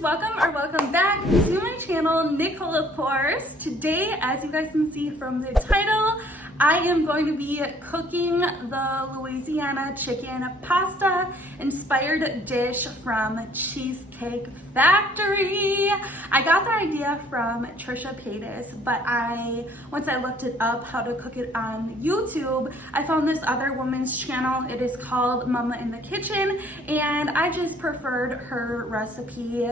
welcome back to my channel, Nicole of course. Today, as you guys can see from the title, I am going to be cooking the Louisiana chicken pasta inspired dish from Cheesecake Factory. I got the idea from Trisha Paytas, but once I looked it up how to cook it on YouTube, I found this other woman's channel. It is called Mama in the Kitchen, and I just preferred her recipe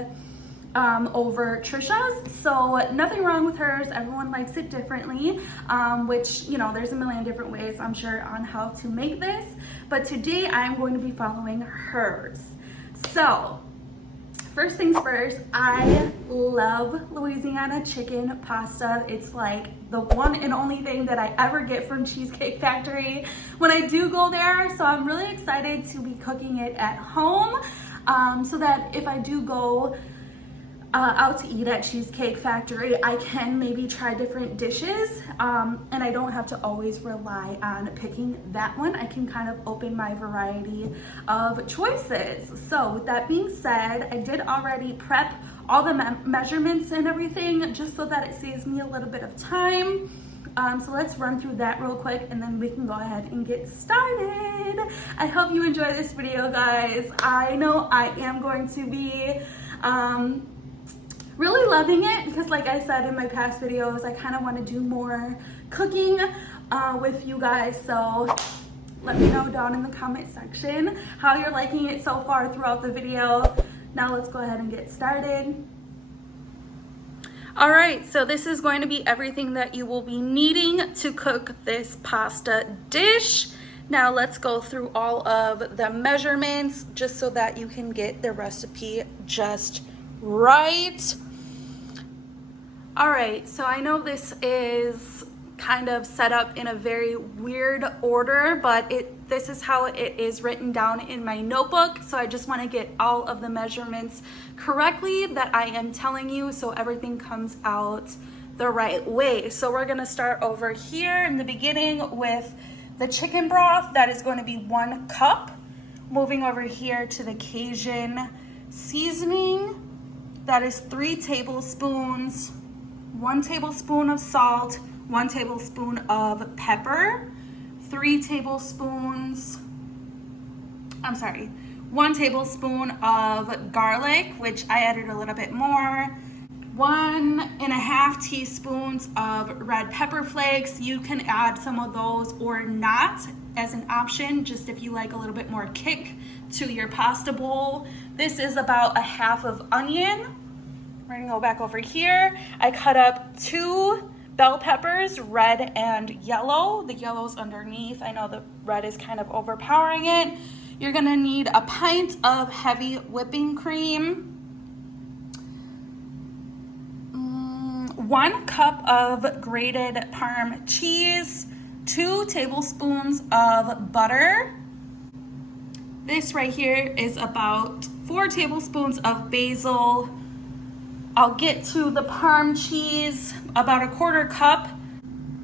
over Trisha's. So nothing wrong with hers, everyone likes it differently, which, you know, there's a million different ways I'm sure on how to make this, but today I'm going to be following hers. So first things first, I love Louisiana chicken pasta. It's like the one and only thing that I ever get from Cheesecake Factory when I do go there, so I'm really excited to be cooking it at home, so that if I do go out to eat at Cheesecake Factory, I can maybe try different dishes, and I don't have to always rely on picking that one. I can kind of open my variety of choices. So with that being said, I did already prep all the measurements and everything just so that it saves me a little bit of time. So let's run through that real quick and then we can go ahead and get started. I hope you enjoy this video, guys. I know I am going to be really loving it because, like I said in my past videos, I kind of want to do more cooking with you guys. So let me know down in the comment section how you're liking it so far throughout the video. Now let's go ahead and get started. All right, so this is going to be everything that you will be needing to cook this pasta dish. Now let's go through all of the measurements just so that you can get the recipe just right. All right, so I know this is kind of set up in a very weird order, but this is how it is written down in my notebook. So I just want to get all of the measurements correctly that I am telling you so everything comes out the right way. So we're going to start over here in the beginning with the chicken broth. That is going to be 1 cup. Moving over here to the Cajun seasoning. That is 3 tablespoons. 1 tablespoon of salt, 1 tablespoon of pepper, 1 tablespoon of garlic, which I added a little bit more, 1.5 teaspoons of red pepper flakes. You can add some of those or not as an option, just if you like a little bit more kick to your pasta bowl. This is about 1/2 of onion. We're gonna go back over here. I cut up 2 bell peppers, red and yellow. The yellow's underneath. I know the red is kind of overpowering it. You're gonna need a pint of heavy whipping cream, 1 cup of grated Parm cheese, 2 tablespoons of butter. This right here is about 4 tablespoons of basil. I'll get to the Parm cheese, about 1/4 cup.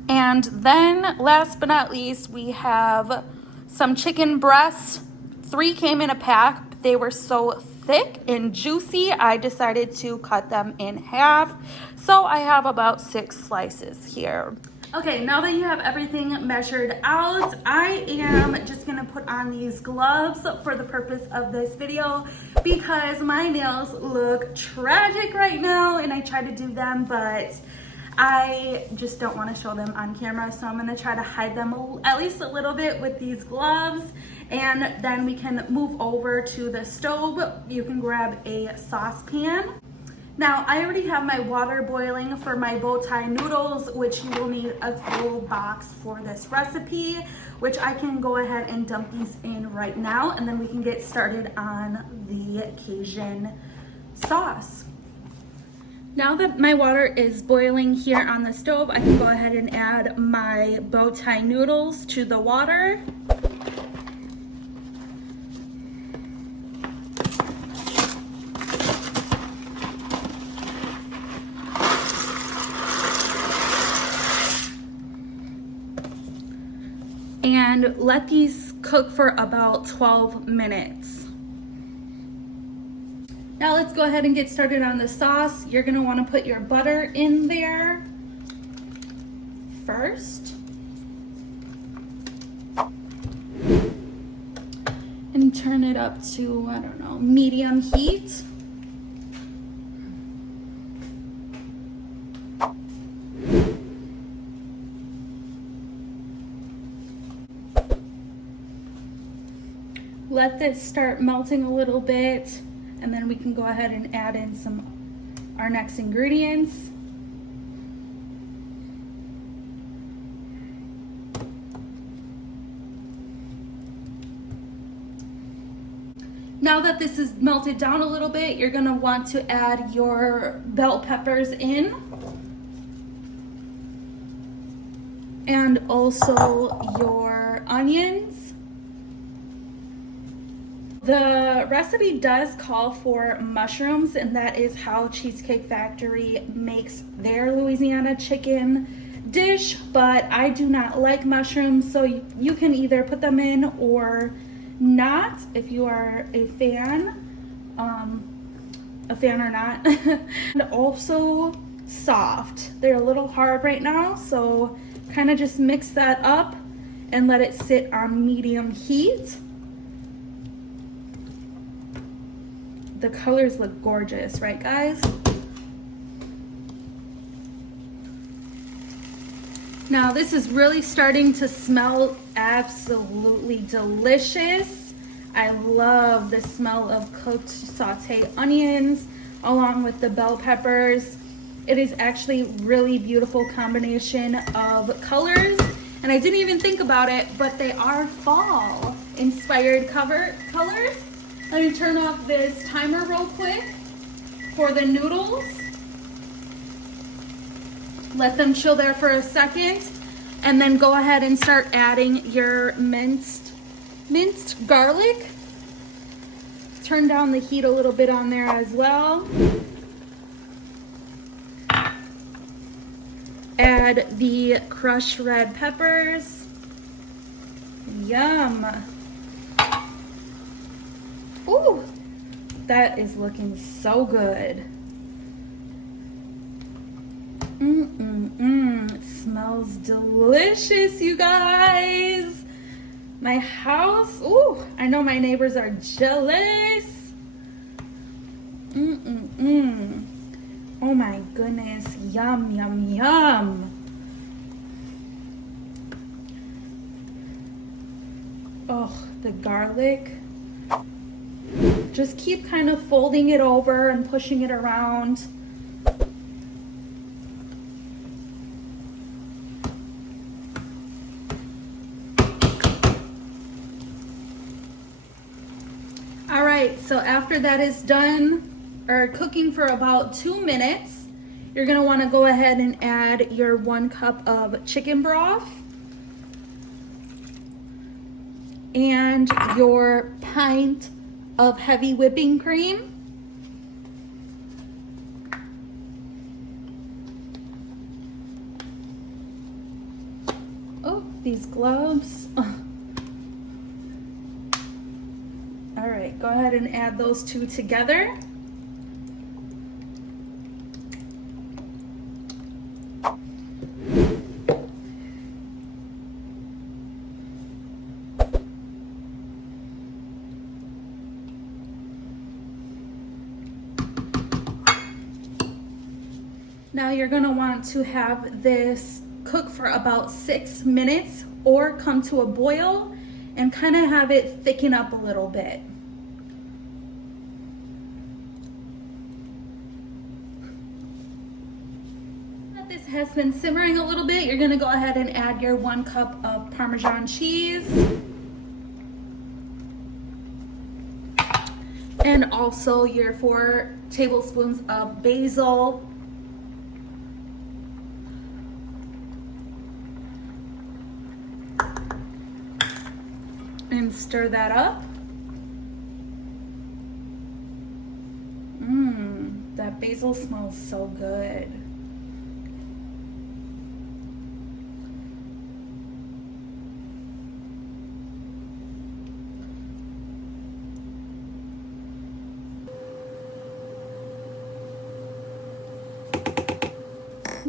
And then last but not least, we have some chicken breasts. 3 came in a pack. They were so thick and juicy, I decided to cut them in half. So I have about 6 slices here. Okay, now that you have everything measured out, I am just gonna put on these gloves for the purpose of this video because my nails look tragic right now and I try to do them, but I just don't want to show them on camera, so I'm gonna try to hide them at least a little bit with these gloves, and then we can move over to the stove. You can grab a saucepan. Now, I already have my water boiling for my bow tie noodles, which you will need a full box for this recipe, which I can go ahead and dump these in right now, and then we can get started on the Cajun sauce. Now that my water is boiling here on the stove, I can go ahead and add my bow tie noodles to the water. And let these cook for about 12 minutes. Now let's go ahead and get started on the sauce. You're gonna wanna put your butter in there first. And turn it up to, I don't know, medium heat. Let this start melting a little bit, and then we can go ahead and add in our next ingredients. Now that this is melted down a little bit, you're gonna want to add your bell peppers in. And also your onions. The recipe does call for mushrooms, and that is how Cheesecake Factory makes their Louisiana chicken dish, but I do not like mushrooms, so you can either put them in or not if you are a fan or not. And also soft. They're a little hard right now, so kind of just mix that up and let it sit on medium heat. The colors look gorgeous, right guys? Now this is really starting to smell absolutely delicious. I love the smell of cooked sauté onions along with the bell peppers. It is actually really beautiful combination of colors, and I didn't even think about it, but they are fall inspired colors. Let me turn off this timer real quick for the noodles. Let them chill there for a second, and then go ahead and start adding your minced garlic. Turn down the heat a little bit on there as well. Add the crushed red peppers. Yum. Ooh, that is looking so good. It smells delicious, you guys. My house, ooh, I know my neighbors are jealous. Oh my goodness, yum, yum, yum. Oh, the garlic. Just keep kind of folding it over and pushing it around. All right, so after that is done, or cooking for about 2 minutes, you're gonna wanna go ahead and add your 1 cup of chicken broth and your pint of heavy whipping cream. Oh, these gloves. All right, go ahead and add those two together. Now you're gonna want to have this cook for about 6 minutes or come to a boil and kind of have it thicken up a little bit. Now this has been simmering a little bit. You're gonna go ahead and add your 1 cup of Parmesan cheese. And also your 4 tablespoons of basil. And stir that up. That basil smells so good.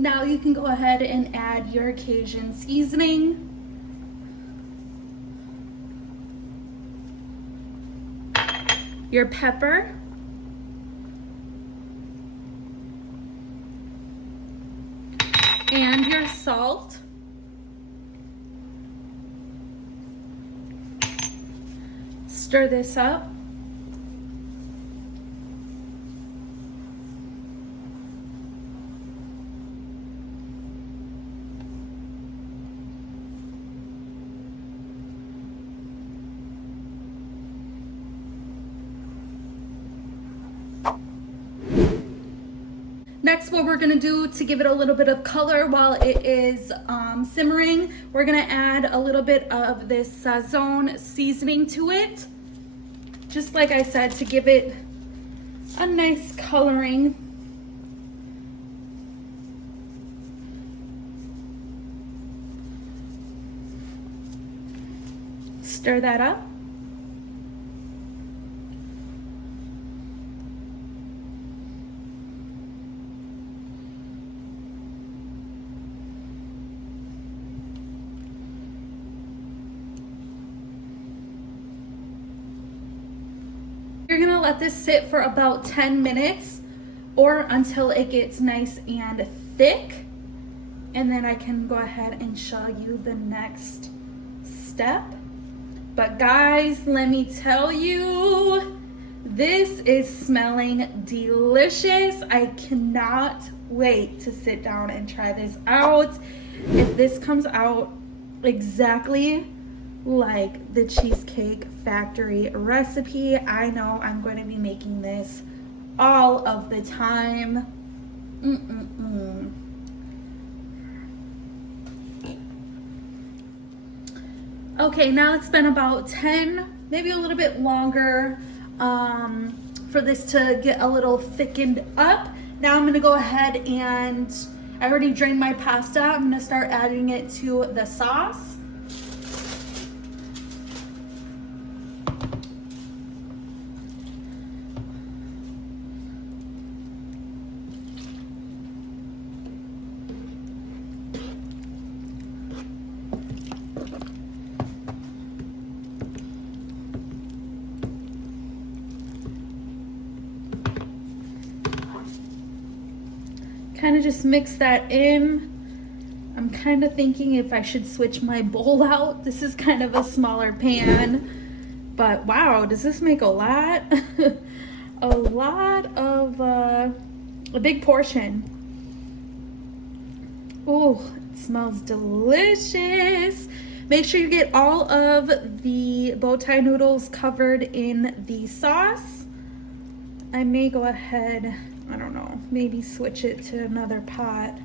Now you can go ahead and add your Cajun seasoning. Your pepper. And your salt. Stir this up. Next, what we're gonna do to give it a little bit of color while it is simmering, we're gonna add a little bit of this Sazon seasoning to it. Just like I said, to give it a nice coloring. Stir that up. You're gonna let this sit for about 10 minutes or until it gets nice and thick. And then I can go ahead and show you the next step. But guys, let me tell you, this is smelling delicious. I cannot wait to sit down and try this out. If this comes out exactly like the Cheesecake Factory recipe, I know I'm going to be making this all of the time. Okay, now it's been about 10, maybe a little bit longer for this to get a little thickened up. Now I'm gonna go ahead and I already drained my pasta. I'm gonna start adding it to the sauce. Kind of just mix that in. I'm kind of thinking if I should switch my bowl out. This is kind of a smaller pan, but wow, does this make a lot? A lot of, a big portion. Oh, it smells delicious. Make sure you get all of the bow tie noodles covered in the sauce. I may go ahead, I don't know, maybe switch it to another pot.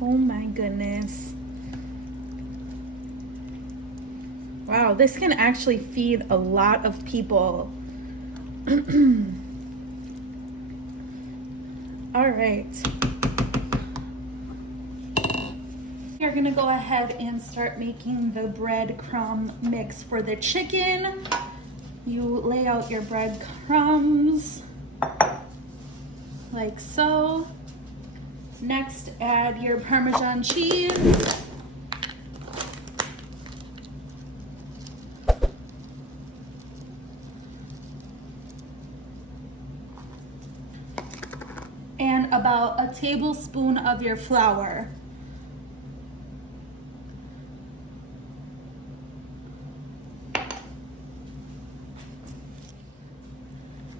Oh my goodness. Wow, this can actually feed a lot of people. All right. You're gonna go ahead and start making the breadcrumb mix for the chicken. You lay out your breadcrumbs like so. Next, add your Parmesan cheese. And about a tablespoon of your flour.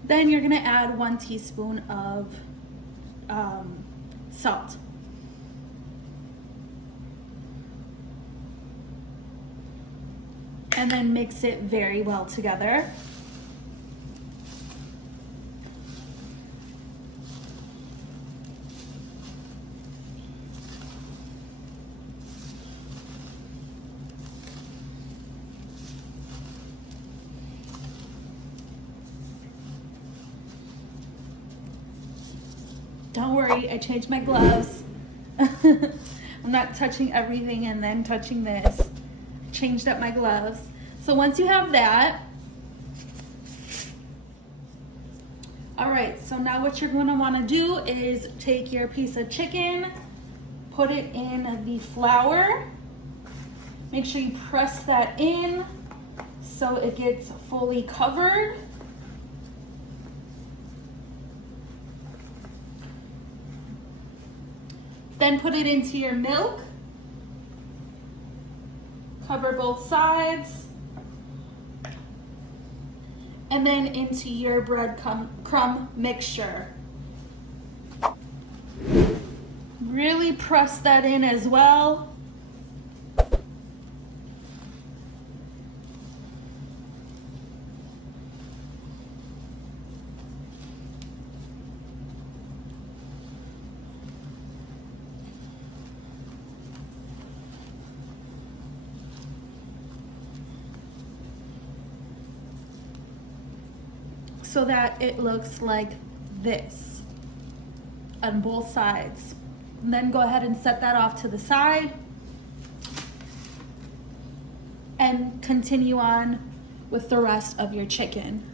Then you're gonna add 1 teaspoon of salt. And then mix it very well together. Don't worry, I changed my gloves. I'm not touching everything and then touching this. Changed up my gloves. So once you have that, all right, so now what you're gonna wanna do is take your piece of chicken, put it in the flour. Make sure you press that in so it gets fully covered. Then put it into your milk. Cover both sides. And then into your breadcrumb mixture. Really press that in as well. So that it looks like this on both sides. And then go ahead and set that off to the side and continue on with the rest of your chicken.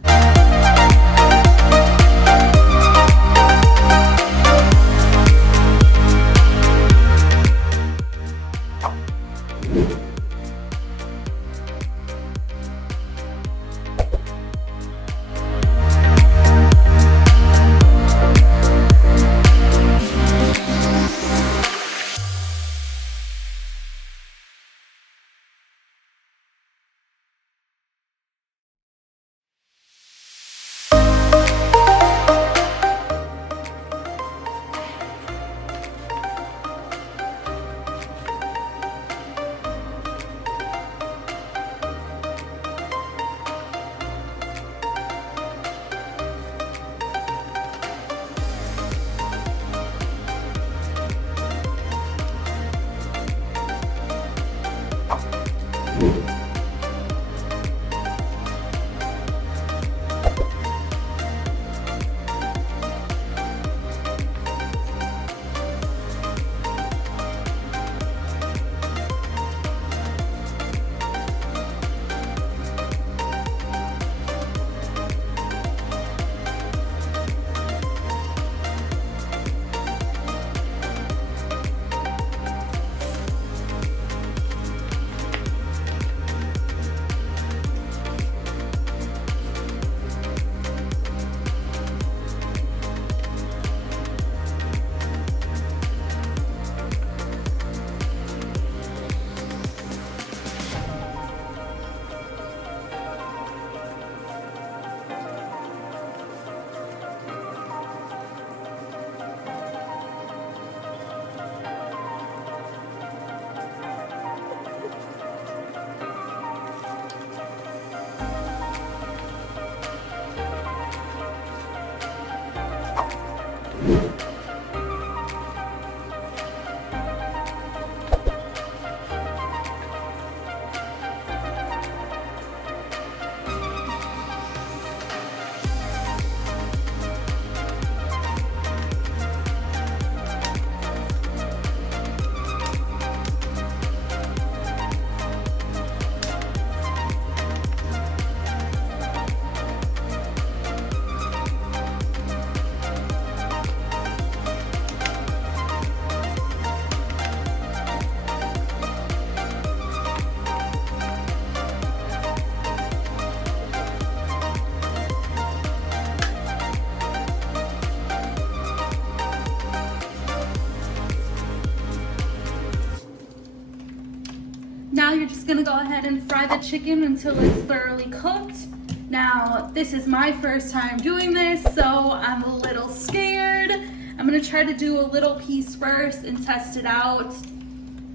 Now you're just gonna go ahead and fry the chicken until it's thoroughly cooked. Now, this is my first time doing this, so I'm a little scared. I'm gonna try to do a little piece first and test it out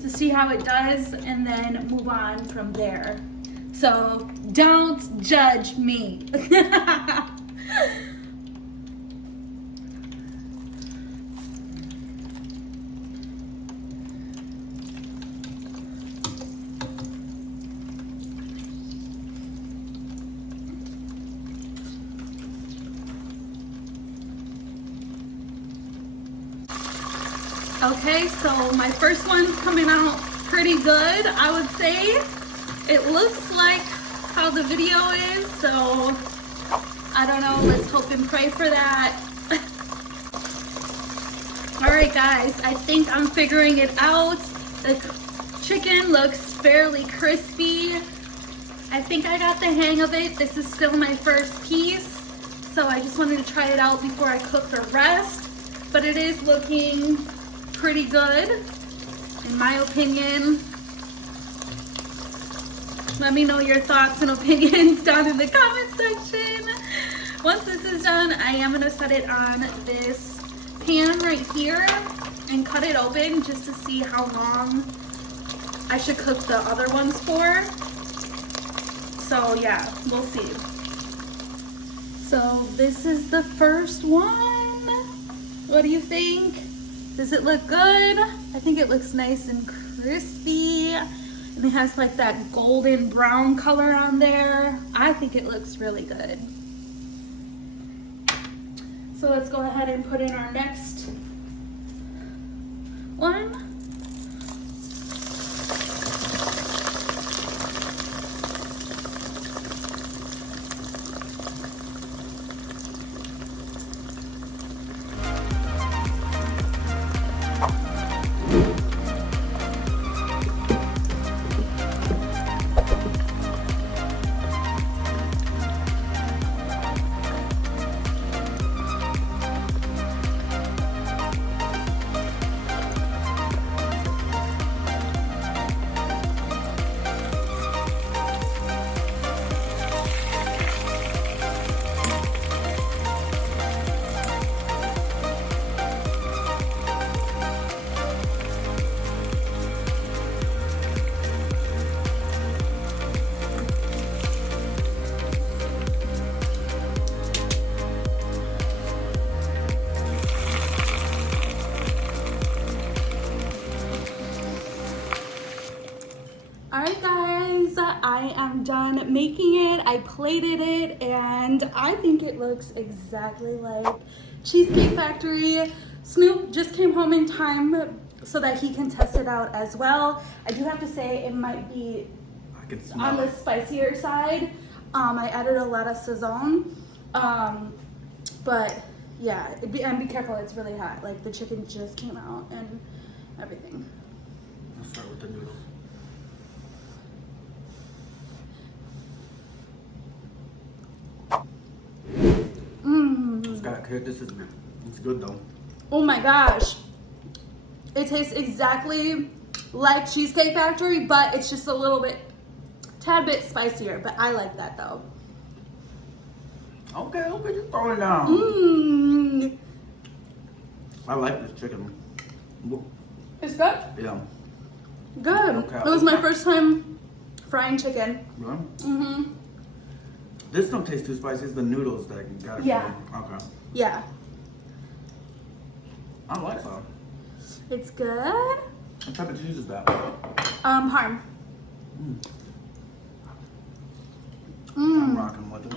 to see how it does, and then move on from there. So don't judge me. Okay, so my first one's coming out pretty good, I would say. It looks like how the video is, so I don't know, let's hope and pray for that. All right, guys, I think I'm figuring it out. The chicken looks fairly crispy. I think I got the hang of it. This is still my first piece, so I just wanted to try it out before I cook the rest. But it is looking pretty good, in my opinion. Let me know your thoughts and opinions down in the comment section. Once this is done, I am gonna set it on this pan right here and cut it open just to see how long I should cook the other ones for. So yeah, we'll see. So this is the first one. What do you think? Does it look good? I think it looks nice and crispy. And it has like that golden brown color on there. I think it looks really good. So let's go ahead and put in our next one. Alright guys, I am done making it. I plated it and I think it looks exactly like Cheesecake Factory. Snoop just came home in time so that he can test it out as well. I do have to say it might be on the spicier side. I added a lot of Sazon, but yeah, and be careful, it's really hot. Like the chicken just came out and everything. Let's start with the noodles. It's got good. It's good though. Oh my gosh. It tastes exactly like Cheesecake Factory, but it's just a little bit, tad bit spicier, but I like that though. Okay, just throw it down. Mmm. I like this chicken. It's good? Yeah. Good. Okay. It was my first time frying chicken. Really? Mm-hmm. This don't taste too spicy. It's the noodles that got it. Yeah. Okay. Yeah. I like that. It's good. What type of cheese is that? Parm. I'm rocking with it.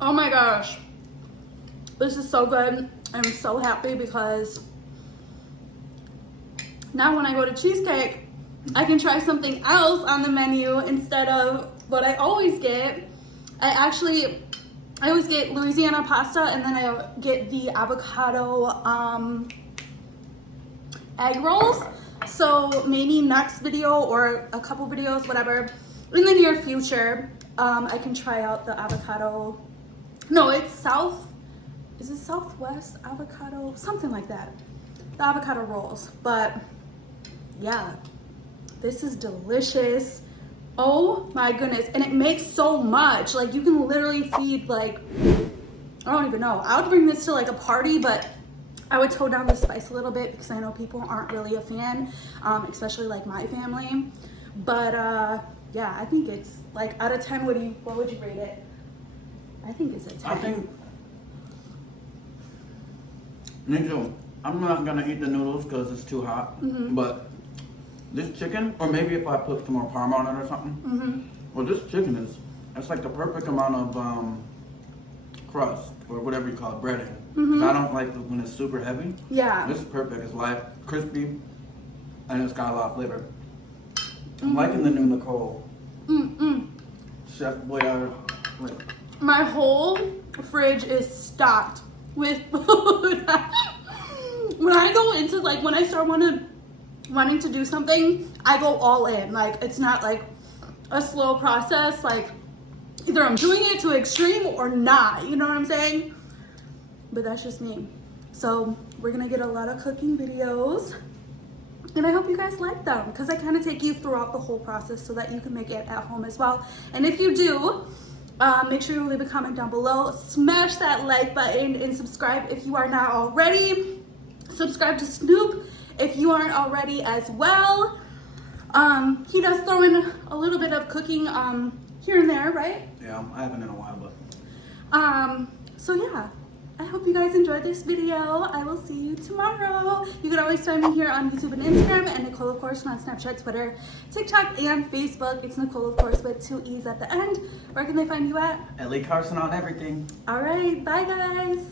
Oh my gosh. This is so good. I'm so happy because now when I go to Cheesecake, I can try something else on the menu instead of what I always get. I always get Louisiana pasta and then I get the avocado egg rolls. So maybe next video or a couple videos, whatever, in the near future, I can try out the avocado. No, it's is it Southwest avocado? Something like that. The avocado rolls. But yeah, this is delicious. Oh my goodness. And it makes so much. Like you can literally feed like, I don't even know. I would bring this to like a party, but I would tone down the spice a little bit because I know people aren't really a fan, especially like my family. But yeah, I think it's like out of 10, what would you rate it? I think it's a 10. I think, me too. I'm not gonna eat the noodles because it's too hot, but this chicken, or maybe if I put some more parm on it or something, well this chicken it's like the perfect amount of crust or whatever you call it, breading. 'Cause I don't like when it's super heavy. Yeah. This is perfect. It's light, crispy, and it's got a lot of flavor. I'm liking the new Nicole Chef Boyardee. Like, my whole fridge is stocked with food. When I go into like when I start wanting to do something, I go all in. Like it's not like a slow process. Like either I'm doing it to extreme or not. You know what I'm saying? But that's just me. So we're gonna get a lot of cooking videos. And I hope you guys like them because I kind of take you throughout the whole process so that you can make it at home as well. And if you do, make sure you leave a comment down below. Smash that like button and subscribe if you are not already. Subscribe to Snoop if you aren't already as well. He does throw in a little bit of cooking here and there, right? yeah, I haven't in a while, but. So yeah. I hope you guys enjoyed this video. I will see you tomorrow. You can always find me here on YouTube and Instagram, and Nicole, of course, on Snapchat, Twitter, TikTok, and Facebook. It's Nicole, of course, with 2 E's at the end. Where can they find you at? Ellie Carson on everything. All right. Bye, guys.